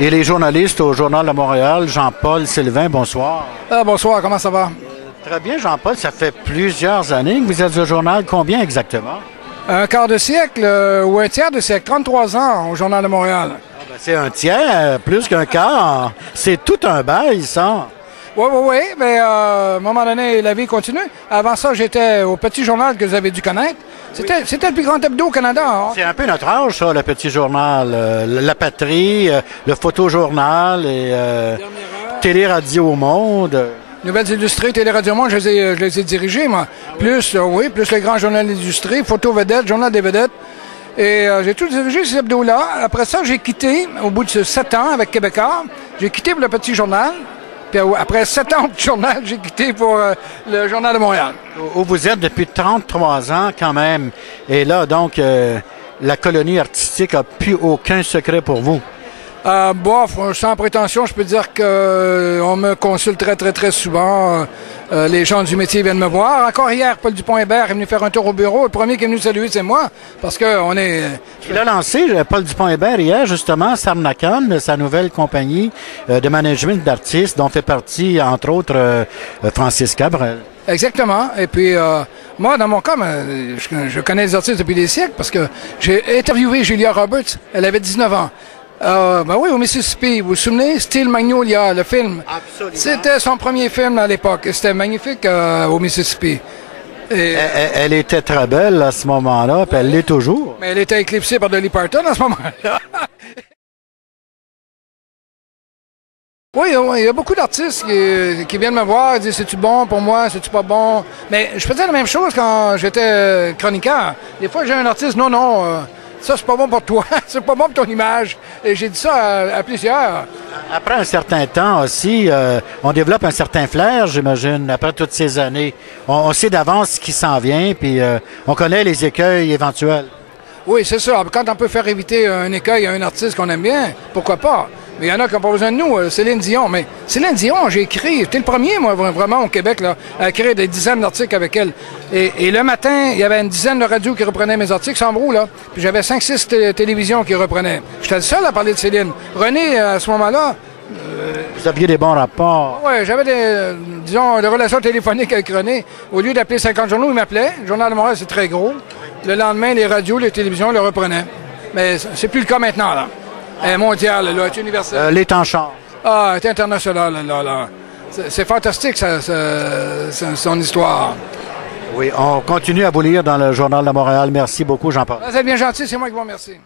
Il est journaliste au Journal de Montréal, Jean-Paul Sylvain, bonsoir. Bonsoir, comment ça va? Très bien, Jean-Paul, ça fait plusieurs années que vous êtes au journal. Combien exactement? Un quart de siècle ou un tiers de siècle, 33 ans au Journal de Montréal. C'est un tiers, plus qu'un quart. C'est tout un bail, ça. Oui, mais à un moment donné, la vie continue. Avant ça, j'étais au Petit Journal que vous avez dû connaître. C'était le plus grand hebdo au Canada. Hein? C'est un peu notre âge, ça, le Petit Journal. La Patrie, le Photojournal et Télé-Radio au Monde. Nouvelles illustrées, Télé-Radio Monde, je les ai dirigées, moi. Plus le grand journal d'industrie, Photo Vedette, Journal des Vedettes. Et j'ai tout dirigé ces hebdos-là. Après ça, j'ai quitté, au bout de 7 ans avec Québécois, j'ai quitté pour le Petit Journal. Puis après 7 ans de journal, j'ai quitté pour le Journal de Montréal. Où vous êtes depuis 33 ans quand même. Et là, donc, la colonie artistique n'a plus aucun secret pour vous. Sans prétention, je peux dire qu'on me consulte très souvent. Les gens du métier viennent me voir. Encore hier, Paul Dupont-Hébert est venu faire un tour au bureau. Le premier qui est venu saluer, c'est moi, parce qu'on est... Il a lancé, Paul Dupont-Hébert, hier, justement, Sarnacan, sa nouvelle compagnie de management d'artistes, dont fait partie, entre autres, Francis Cabrel. Exactement. Et puis, moi, dans mon cas, je connais les artistes depuis des siècles, parce que j'ai interviewé Julia Roberts. Elle avait 19 ans. Oui, au Mississippi. Vous vous souvenez? Steel Magnolia, le film. Absolument. C'était son premier film à l'époque. C'était magnifique au Mississippi. Et... Elle était très belle à ce moment-là, puis elle l'est toujours. Mais elle était éclipsée par Dolly Parton à ce moment-là. Oui, il y a beaucoup d'artistes qui viennent me voir et disent « C'est-tu bon pour moi? C'est-tu pas bon? » Mais je faisais la même chose quand j'étais chroniqueur. Des fois, j'ai un artiste « Non, ça, c'est pas bon pour toi. C'est pas bon pour ton image. » Et j'ai dit ça à plusieurs. Après un certain temps aussi, on développe un certain flair, j'imagine, après toutes ces années. On sait d'avance ce qui s'en vient, puis on connaît les écueils éventuels. Oui, c'est ça. Quand on peut faire éviter un écueil à un artiste qu'on aime bien, pourquoi pas? Mais il y en a qui n'ont pas besoin de nous. Céline Dion. Mais Céline Dion, j'ai écrit, j'étais le premier, moi, vraiment, au Québec, là, à écrire des dizaines d'articles avec elle. Et le matin, il y avait une dizaine de radios qui reprenaient mes articles, sans brou, là. Puis j'avais 5-6 télévisions qui reprenaient. J'étais le seul à parler de Céline. René, à ce moment-là... Vous aviez des bons rapports. Oui, j'avais des relations téléphoniques avec René. Au lieu d'appeler 50 journaux, il m'appelait. Le Journal de Montréal, c'est très gros. Le lendemain, les radios, les télévisions le reprenaient. Mais c'est plus le cas maintenant, là. Elle est mondiale, là, elle est universelle. Les temps changent. Elle est internationale, là. C'est fantastique, son histoire. Oui, on continue à vous lire dans le Journal de Montréal. Merci beaucoup, Jean-Paul. Vous êtes bien gentil, c'est moi qui vous remercie.